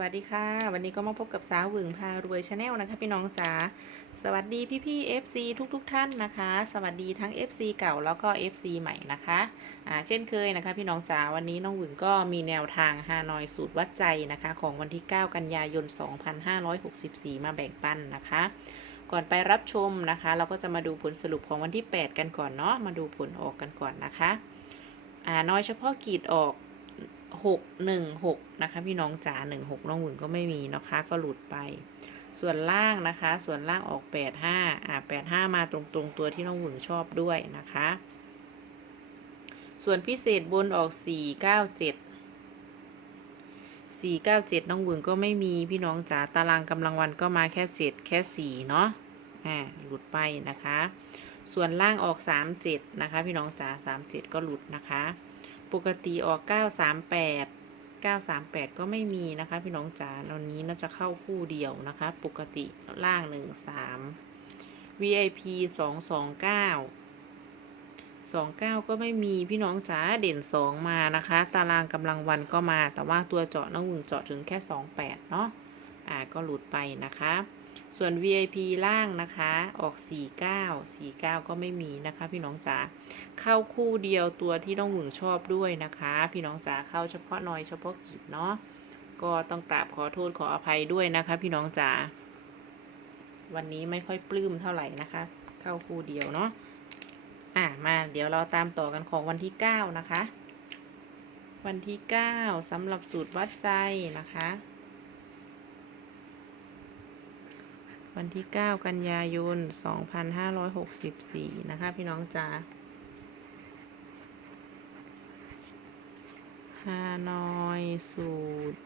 วัสดีค่ะ วันนี้ก็มาพบกับสาวหวึงพารวยชาแนลนะคะพี่น้องจ๋าสวัสดีพี่พี่ๆ FC ทุกๆทท่านนะคะ สวัสดีทั้ง FC เก่าแล้วก็ FC ใหม่นะคะอ่าเช่นเคยนะคะ พี่น้องจ๋าวันนี้น้องหวึงก็มีแนวทางฮานอยสูตรวัดใจนะคะ ของวันที่ 9 กันยายน 2564 มาแบ่งปันนะคะก่อนไปรับชมนะคะ เราก็จะมาดูผลสรุปของวันที่ 8 กันก่อนเนาะมาดูผลออกกันก่อนนะคะอ่าน้อยเฉพาะกีดออก หกหนึ่งหกนะคะพี่น้องจ๋าหนึ่งหกน้องหวึงก็ไม่มีนะคะ ก็หลุดไป ส่วนล่างนะคะ ส่วนล่างออกแปดห้าอ่าแปดห้ามาตรงๆตัวที่น้องหวึงชอบด้วยนะคะ ส่วนพิเศษบนออกสี่เก้าเจ็ดสี่เก้าเจ็ดน้องหวึงก็ไม่มีพี่น้องจ๋าตารางกำลังวันก็มาแค่เจ็ดแค่สี่เนาะอ่าหลุดไปนะคะ ส่วนล่างออกสามเจ็ดนะคะ พี่น้องจ๋าสามเจ็ดก็หลุดนะคะ ปกติออก 938 938 ก็ไม่มีนะคะ พี่น้องจ๋าตอนนี้น่าจะเข้าคู่เดียวนะคะ ปกติล่าง 13 VIP 229 29 ก็ไม่มีพี่น้องจ๋าเด่น 2 มานะคะ ตารางกำลังวันก็มาแต่ว่าตัวเจาะน้องหึงเจาะถึงแค่ 28 เนาะอ่าก็หลุดไปนะคะ ส่วน VIP ล่างนะคะ ออก 49 49 ก็ไม่มีนะคะ พี่น้องจ๋า เข้าคู่เดียวตัวที่น้องหมึงชอบด้วยนะคะ พี่น้องจ๋าเข้าเฉพาะน้อยเฉพาะกิจเนาะ ก็ต้องกราบขอโทษขออภัยด้วยนะคะ พี่น้องจ๋า วันนี้ไม่ค่อยปลื้มเท่าไหร่นะคะ เข้าคู่เดียวเนาะ อะมาเดี๋ยวเราตามต่อกันของวันที่ 9 นะคะ วันที่ 9สำหรับสูตรวัดใจนะคะ วันที่ 9 กันยายน 2564 นะคะ พี่น้องจ๋าฮานอยสูตร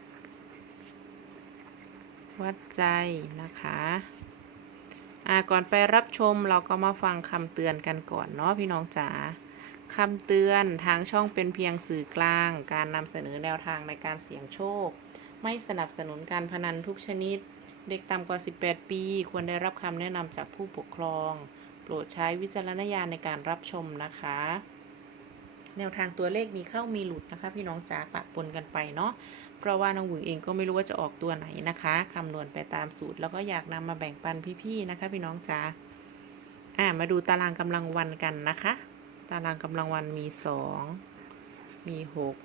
วัดใจนะคะอ่าก่อนไปรับชมเราก็มาฟังคำเตือนกันก่อนเนาะพี่น้องจ๋าคำเตือนทางช่องเป็นเพียงสื่อกลาง การนำเสนอแนวทางในการเสี่ยงโชค ไม่สนับสนุนการพนันทุกชนิด เด็กต่ำกว่า 18 ปี ควรได้รับคำแนะนำจากผู้ปกครอง โปรดใช้วิจารณญาณในการรับชมนะคะ แนวทางตัวเลขมีเข้ามีหลุดนะคะ พี่น้องจ๋าปะปนกันไปเนาะเพราะว่าน้องหวึงเองก็ไม่รู้ว่าจะออกตัวไหนนะคะคำนวณไปตามสูตร แล้วก็อยากนำมาแบ่งปันพี่ๆนะคะ พี่น้องจ๋าอ่ามาดูตารางกำลังวันกันนะคะ ตารางกำลังวันมีสองมีหก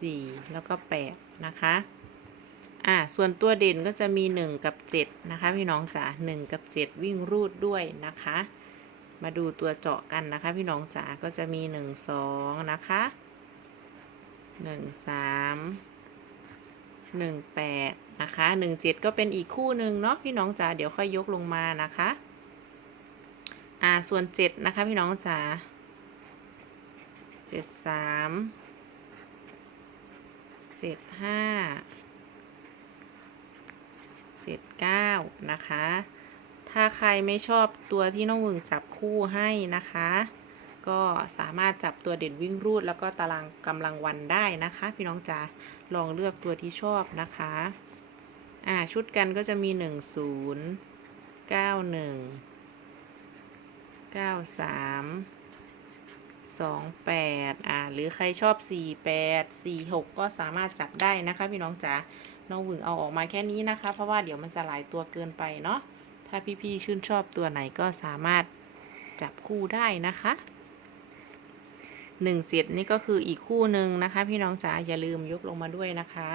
สี่แล้วก็แปดนะคะ อ่าส่วนตัวเด่นก็จะมี 1 กับ 7 นะคะ พี่น้องจ๋า1กับ 7 วิ่งรูดด้วยนะคะ มาดูตัวเจาะกันนะคะ พี่น้องจ๋าก็จะมี 1 2 นะคะ 1 3 1 8 นะคะ 1 7 ก็เป็นอีกคู่หนึ่งเนาะพี่น้องจ๋าเดี๋ยวค่อยยกลงมานะคะอ่าส่วน 7 นะคะ พี่น้องจ๋า7 3 7 5 เจ็ดเก้านะคะ ถ้าใครไม่ชอบตัวที่น้องหวึงจับคู่ให้นะคะ ก็สามารถจับตัวเด่นวิ่งรูดแล้วก็ตารางกำลังวันได้นะคะ พี่น้องจ๋าลองเลือกตัวที่ชอบนะคะอ่าชุดกันก็จะมีหนึ่งศูนย์เก้าหนึ่งเก้าสาม สองแปดอ่าหรือใครชอบสี่แปดสี่หกก็สามารถจับได้นะคะพี่น้องจ๋าน้องหวึงเอาออกมาแค่นี้นะคะ เพราะว่าเดี๋ยวมันจะหลายตัวเกินไปเนาะถ้าพี่ๆชื่นชอบตัวไหนก็สามารถจับคู่ได้นะคะหนึ่งเซตนี่ก็คืออีกคู่หนึ่งนะคะ พี่น้องจ๋าอย่าลืมยกลงมาด้วยนะคะ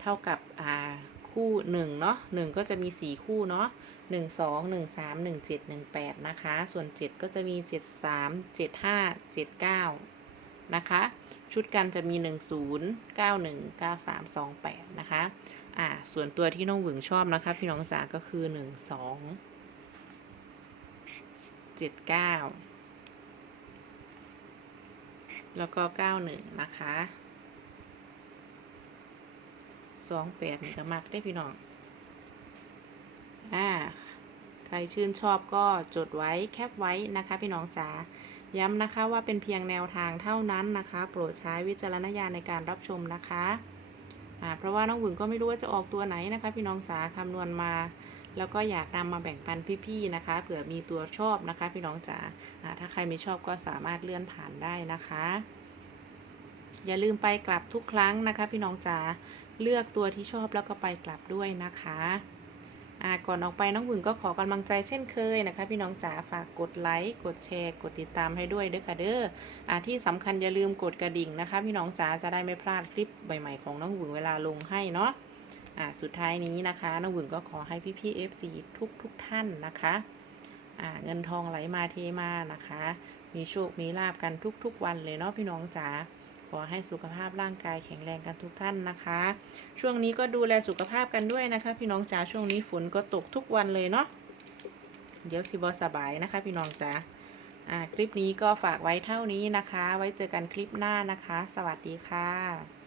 เท่ากับอ่า คู่หนึ่งเนาะหนึ่งก็จะมีสี่คู่เนาะหนึ่งสองหนึ่งสามหนึ่งเจ็ดหนึ่งแปดนะคะ ส่วนเจ็ดก็จะมีเจ็ดสามเจ็ดห้าเจ็ดเก้านะคะ ชุดกันจะมี 10 91 93 28 นะคะอ่าส่วนตัวที่น้องหวึงชอบนะคะ พี่น้องจ๋าก็คือ 1 2 7 9 แล้วก็ 91 นะคะ 28นี่ก็มักได้พี่น้อง อ่า ใครชื่นชอบก็จดไว้แคปไว้นะคะ พี่น้องจ๋า ย้ำนะคะว่าเป็นเพียงแนวทางเท่านั้นนะคะ โปรดใช้วิจารณญาณในการรับชมนะคะ อ่า เพราะว่าน้องหวึงก็ไม่รู้ว่าจะออกตัวไหนนะคะ พี่น้องสาคำนวณมาแล้วก็อยากนำมาแบ่งปันพี่ๆนะคะ เผื่อมีตัวชอบนะคะ พี่น้องจ๋าอ่าถ้าใครไม่ชอบก็สามารถเลื่อนผ่านได้นะคะ อย่าลืมไปกลับทุกครั้งนะคะ พี่น้องจ๋า เลือกตัวที่ชอบแล้วก็ไปกลับด้วยนะคะก่อนออกไปน้องหวึงก็ขอกำลังใจเช่นเคยนะคะ พี่น้องจ๋าฝากกดไลค์กดแชร์ กดติดตามให้ด้วยเด้อค่ะเด้ออที่สำคัญอย่าลืมกดกระดิ่งนะคะ พี่น้องจ๋าจะได้ไม่พลาดคลิปใหม่ๆของน้องหวึงเวลาลงให้เนาะอ่าสุดท้ายนี้นะคะ น้องหวึงก็ขอให้พี่ๆ FC ทุกทุกๆท่านนะคะเงินทองไหลมาเทมานะคะ มีโชคมีลาบกันทุกๆวันเลยเนาะพี่น้องจ๋า อให้สุขภาพร่างกายแข็งแรงกันทุกท่านนะคะ ช่วงนี้ก็ดูแลสุขภาพกันด้วยนะคะ พี่น้องจ๋าช่วงนี้ฝนก็ตกทุกวันเลยเนาะเดี๋ยวสิบอสบายนะคะ พี่น้องจ๋าอ่าคลิปนี้ก็ฝากไว้เท่านี้นะคะ ไว้เจอกันคลิปหน้านะคะ สวัสดีค่ะ